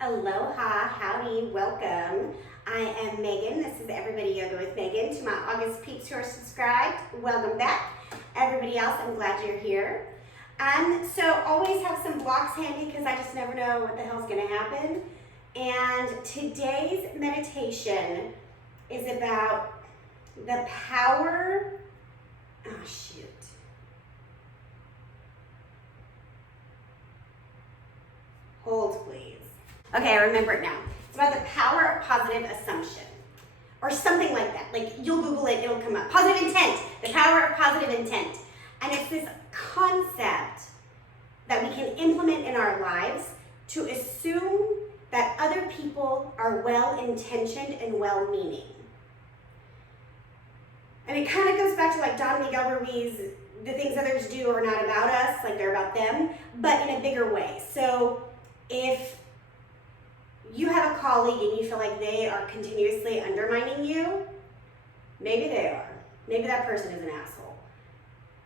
Aloha, howdy, welcome. I am Megan. This is Everybody Yoga with Megan. To my August peeps who are subscribed, welcome back. Everybody else, I'm glad you're here. So always have some blocks handy because I just never know what the hell's going to happen. And today's meditation is about the power, Hold, please. Okay, I remember it now. It's about the power of positive assumption. Or something like that. Like, you'll Google it, it'll come up. Positive intent. The power of positive intent. And it's this concept that we can implement in our lives to assume that other people are well-intentioned and well-meaning. And it kind of goes back to like Don Miguel Ruiz, the things others do are not about us, like they're about them, but in a bigger way. So if you have a colleague and you feel like they are continuously undermining you, maybe they are. Maybe that person is an asshole.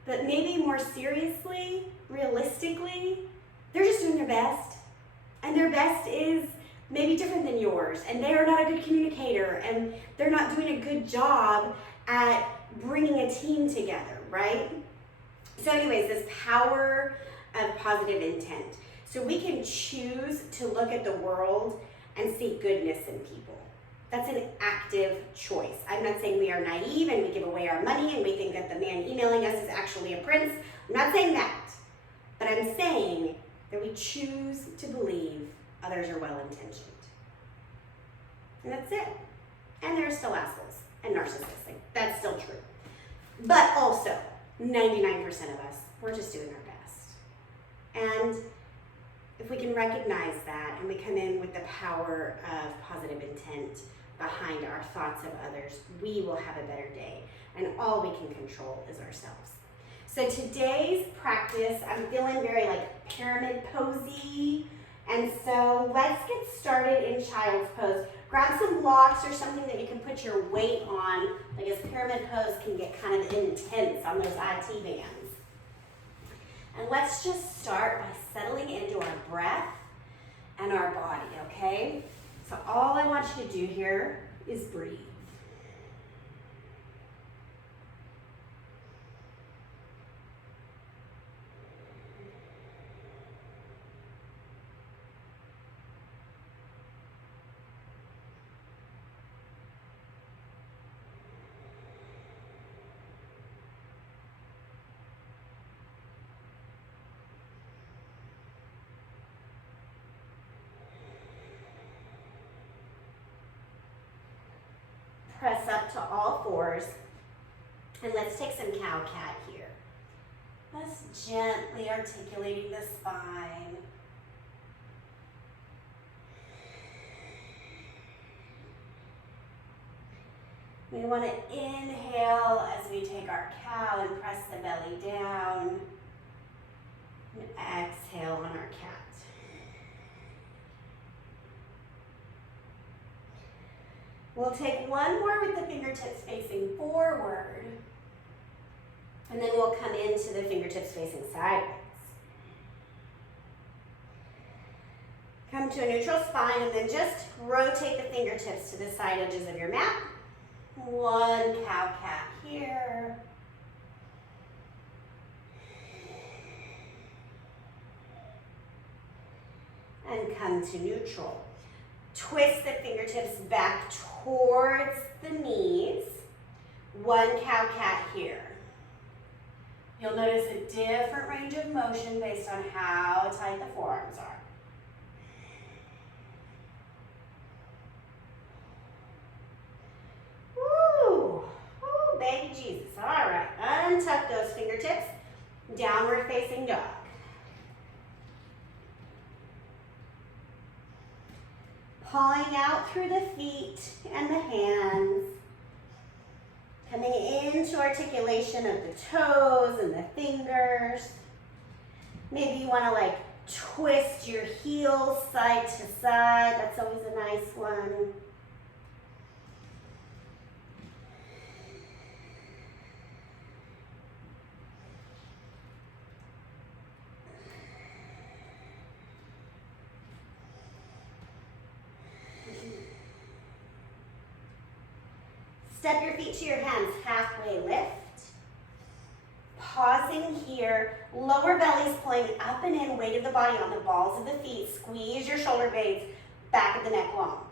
But maybe more seriously, realistically, they're just doing their best. And their best is maybe different than yours. And they are not a good communicator. And they're not doing a good job at bringing a team together, right? So anyways, this power of positive intent. So we can choose to look at the world and see goodness in people. That's an active choice. I'm not saying we are naive and we give away our money and we think that the man emailing us is actually a prince. I'm not saying that. But I'm saying that we choose to believe others are well-intentioned. And that's it. And there are still assholes and narcissistic. That's still true. But also, 99% of us, we're just doing our best. And if we can recognize that and we come in with the power of positive intent behind our thoughts of others, we will have a better day. And all we can control is ourselves. So today's practice, I'm feeling very like pyramid posy. And so let's get started in child's pose. Grab some blocks or something that you can put your weight on, because pyramid pose can get kind of intense on those IT bands. And let's just start by settling into our breath and our body, okay? So all I want you to do here is breathe. Press up to all fours, and let's take some cow-cat here. Let's gently articulating the spine. We want to inhale as we take our cow and press the belly down, and exhale on our cat. We'll take one more with the fingertips facing forward, and then we'll come into the fingertips facing sideways. Come to a neutral spine, and then just rotate the fingertips to the side edges of your mat. One cow-cat here. And come to neutral. Twist the fingertips back towards the knees. One cow-cat here. You'll notice a different range of motion based on how tight the forearms are. Woo! Woo, baby Jesus. All right, untuck those fingertips. Downward facing dog. Pawing out through the feet and the hands. Coming into articulation of the toes and the fingers. Maybe you want to like twist your heels side to side. That's always a nice one. Step your feet to your hands, halfway lift. Pausing here, lower belly's pulling up and in, weight of the body on the balls of the feet. Squeeze your shoulder blades, back of the neck long.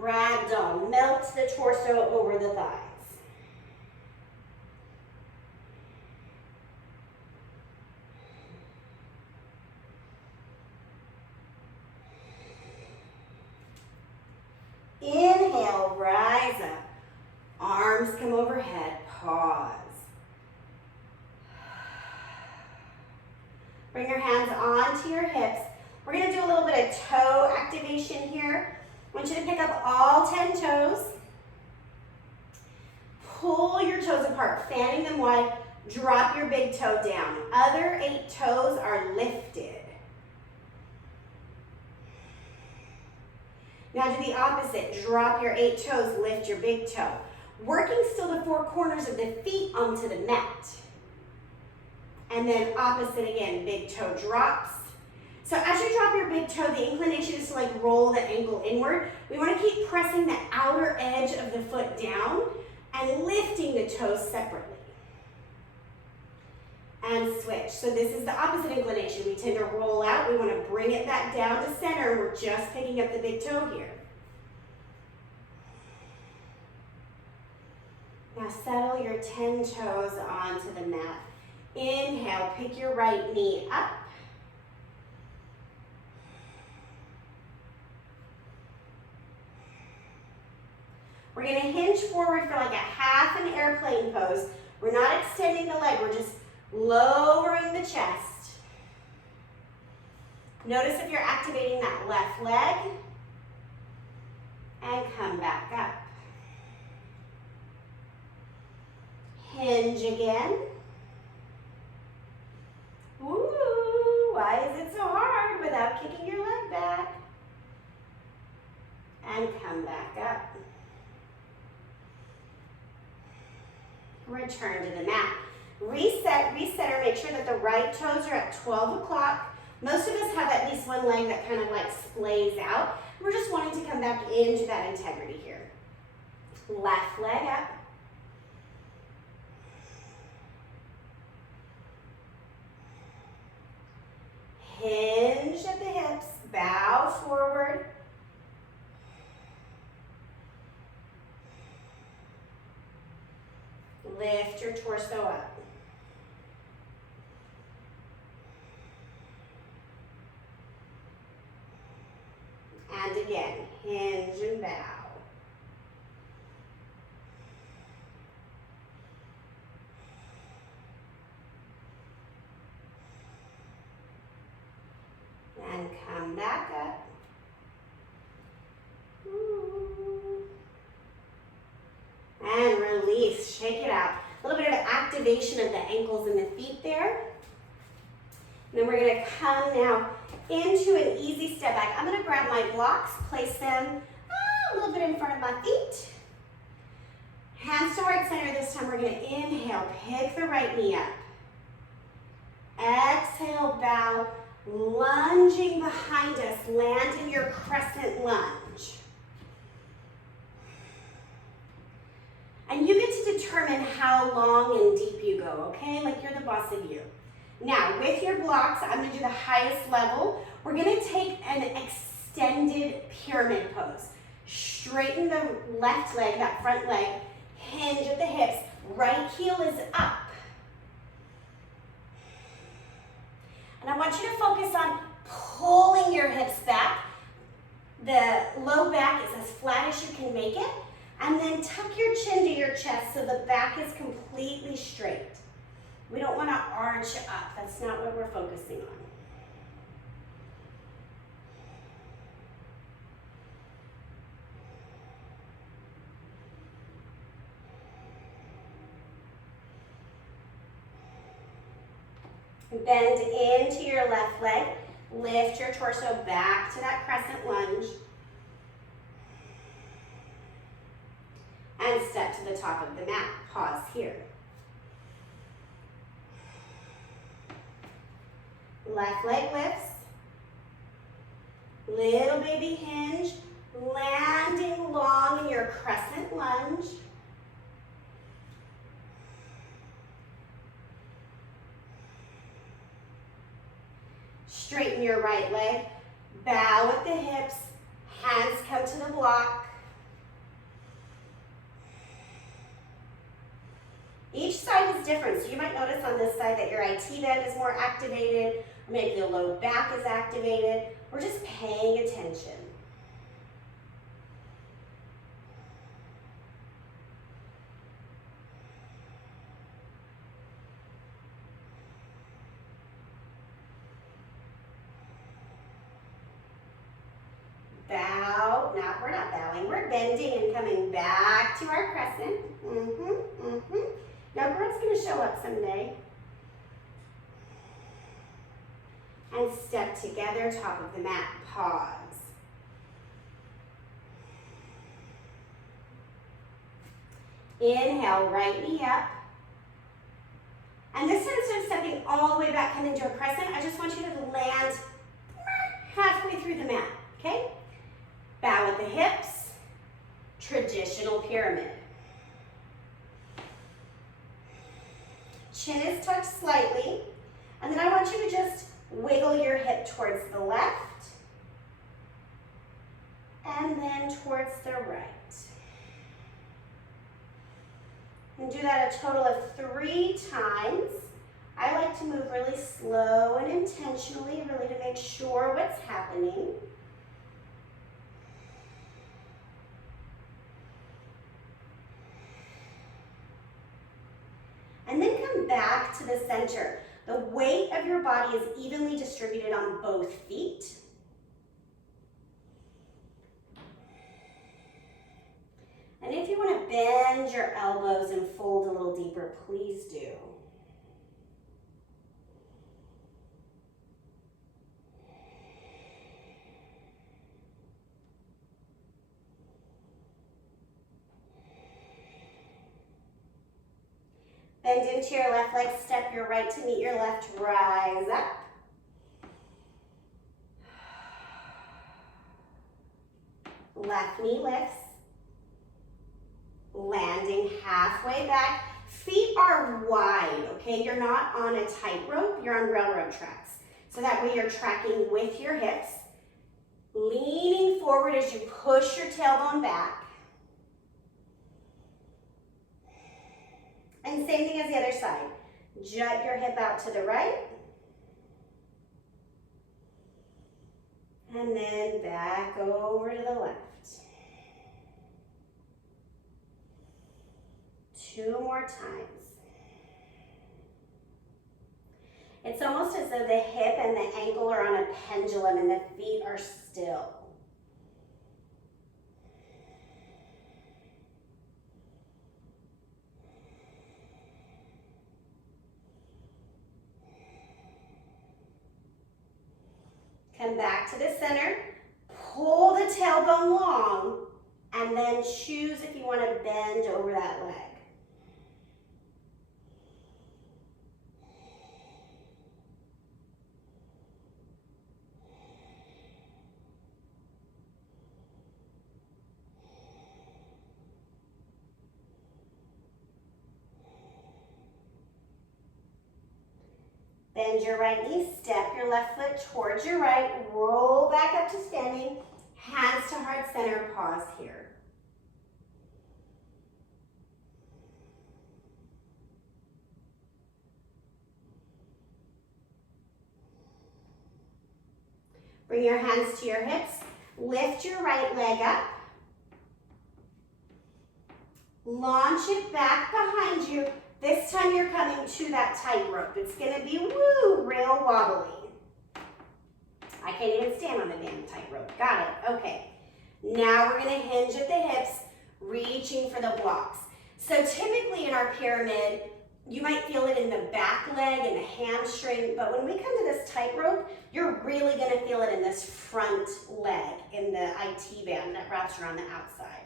Ragdoll, melt the torso over the thighs. Inhale, rise up. Arms come overhead, pause. Bring your hands onto your hips. We're gonna do a little bit of toe activation here. I want you to pick up all 10 toes. Pull your toes apart, fanning them wide. Drop your big toe down. Other 8 toes are lifted. Now do the opposite. Drop your 8 toes, lift your big toe. Working still the 4 corners of the feet onto the mat. And then opposite again, big toe drops. So as you drop your big toe, the inclination is to like roll the ankle inward. We want to keep pressing the outer edge of the foot down and lifting the toes separately. And switch. So this is the opposite inclination. We tend to roll out. We want to bring it back down to center. We're just picking up the big toe here. Now settle your 10 toes onto the mat. Inhale, pick your right knee up. We're going to hinge forward for like a half an airplane pose. We're not extending the leg, we're just lowering the chest. Notice if you're activating that left leg. And come back up. Hinge again. Ooh, why is it so hard without kicking your leg back? And come back up. Return to the mat. Reset, recenter, make sure that the right toes are at 12 o'clock. Most of us have at least one leg that kind of like splays out. We're just wanting to come back into that integrity here. Left leg up. Hinge at the hips, bow forward. Lift your torso up. And again, hinge and bow. And come back up. Ooh. And release, shake it out. A little bit of activation of the ankles and the feet there. And then we're gonna come now into an easy step back. I'm gonna grab my blocks, place them a little bit in front of my feet. Hands to heart center this time. We're gonna inhale, pick the right knee up. Exhale, bow, lunging behind us, land in your crescent lunge. And you get to determine how long and deep you go, okay? Like you're the boss of you. Now, with your blocks, I'm gonna do the highest level. We're gonna take an extended pyramid pose. Straighten the left leg, that front leg, hinge at the hips. Right heel is up. And I want you to focus on pulling your hips back. The low back is as flat as you can make it. And then tuck your chin to your chest so the back is completely straight. We don't want to arch up. That's not what we're focusing on. Bend into your left leg. Lift your torso back to that crescent lunge. And step to the top of the mat. Pause here. Left leg lifts. Little baby hinge, landing long in your crescent lunge. Straighten your right leg, bow at the hips, hands come to the block. Each side is different, so you might notice on this side that your IT band is more activated, or maybe the low back is activated. We're just paying attention. Bow, no, we're not bowing, we're bending and coming back to our crescent. Now growth's gonna show up someday. And step together, top of the mat, pause. Inhale, right knee up. And this time, instead of stepping all the way back, come into a crescent, I just want you to land halfway through the mat, okay? Bow at the hips, traditional pyramid. Chin is tucked slightly, and then I want you to just wiggle your hip towards the left, and then towards the right. And do that a total of 3 times. I like to move really slow and intentionally, really to make sure what's happening. And then come back to the center. The weight of your body is evenly distributed on both feet. And if you want to bend your elbows and fold a little deeper, please do. Bend into your left leg, step your right to meet your left, rise up. Left knee lifts. Landing halfway back. Feet are wide, okay? You're not on a tightrope, you're on railroad tracks. So that way you're tracking with your hips. Leaning forward as you push your tailbone back. And same thing as the other side. Jut your hip out to the right. And then back over to the left. 2 more times. It's almost as though the hip and the ankle are on a pendulum and the feet are still. Come back to the center, pull the tailbone long, and then choose if you want to bend over that leg. Bend your right knee, step your left foot towards your right, roll back up to standing, hands to heart center, pause here. Bring your hands to your hips, lift your right leg up, launch it back behind you. This time you're coming to that tightrope. It's gonna be, woo, real wobbly. I can't even stand on the damn tightrope. Got it, okay. Now we're gonna hinge at the hips, reaching for the blocks. So typically in our pyramid, you might feel it in the back leg and the hamstring, but when we come to this tightrope, you're really gonna feel it in this front leg, in the IT band that wraps around the outside.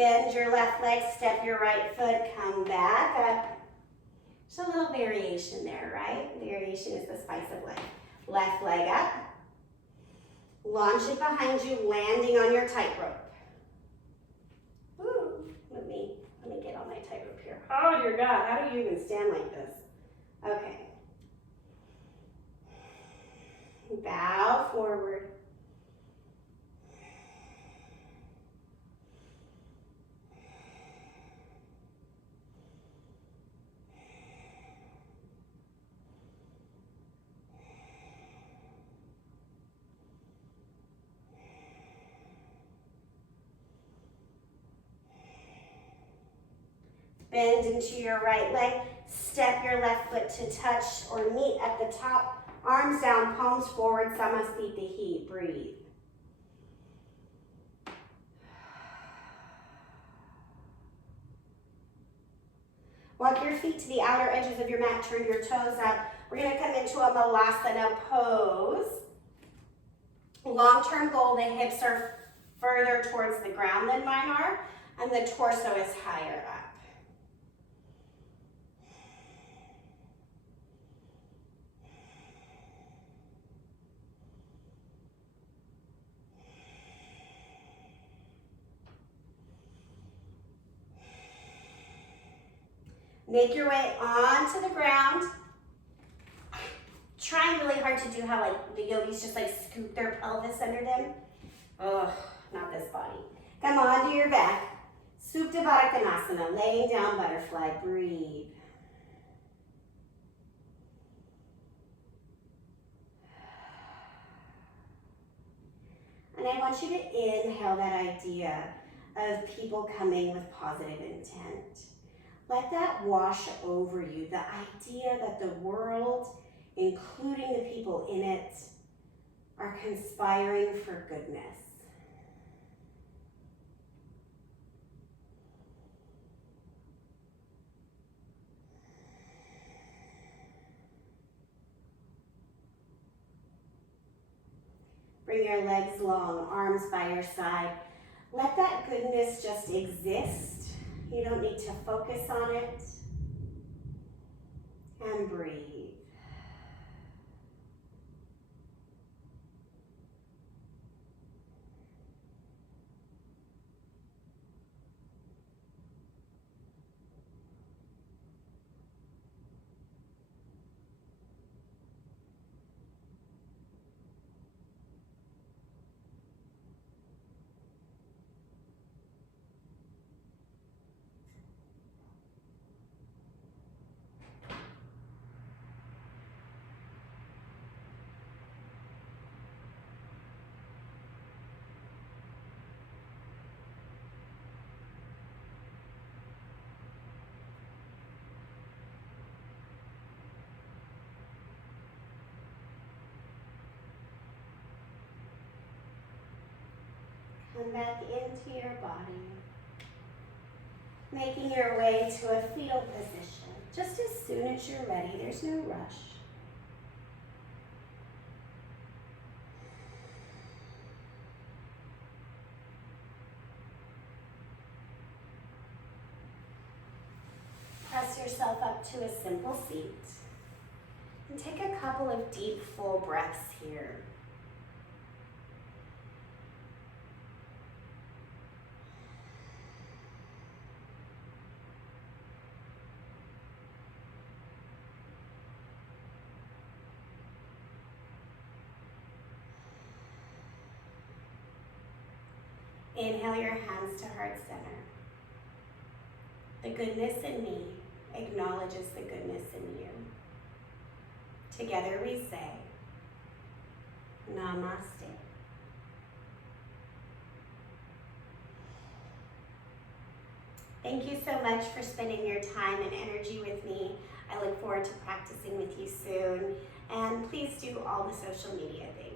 Bend your left leg, step your right foot, come back up. There's a little variation there, right? Variation is the spice of life. Left leg up. Launch it behind you, landing on your tightrope. Ooh, let me get on my tightrope here. Oh dear God, how do you even stand like this? Okay. Bow forward. Bend into your right leg. Step your left foot to touch or meet at the top. Arms down, palms forward, Samasthita heat. Breathe. Walk your feet to the outer edges of your mat. Turn your toes out. We're going to come into a Malasana pose. Long-term goal, the hips are further towards the ground than mine are, and the torso is higher up. Make your way onto the ground. Trying really hard to do how like the yogis just like scoop their pelvis under them. Ugh, not this body. Come on to your back. Supta Baddha Konasana, laying down butterfly. Breathe. And I want you to inhale that idea of people coming with positive intent. Let that wash over you, the idea that the world, including the people in it, are conspiring for goodness. Bring your legs long, arms by your side. Let that goodness just exist. You don't need to focus on it. And breathe. Come back into your body, making your way to a fetal position. Just as soon as you're ready, there's no rush. Press yourself up to a simple seat and take a couple of deep, full breaths here. Inhale your hands to heart center. The goodness in me acknowledges the goodness in you. Together we say, Namaste. Thank you so much for spending your time and energy with me. I look forward to practicing with you soon. And please do all the social media things.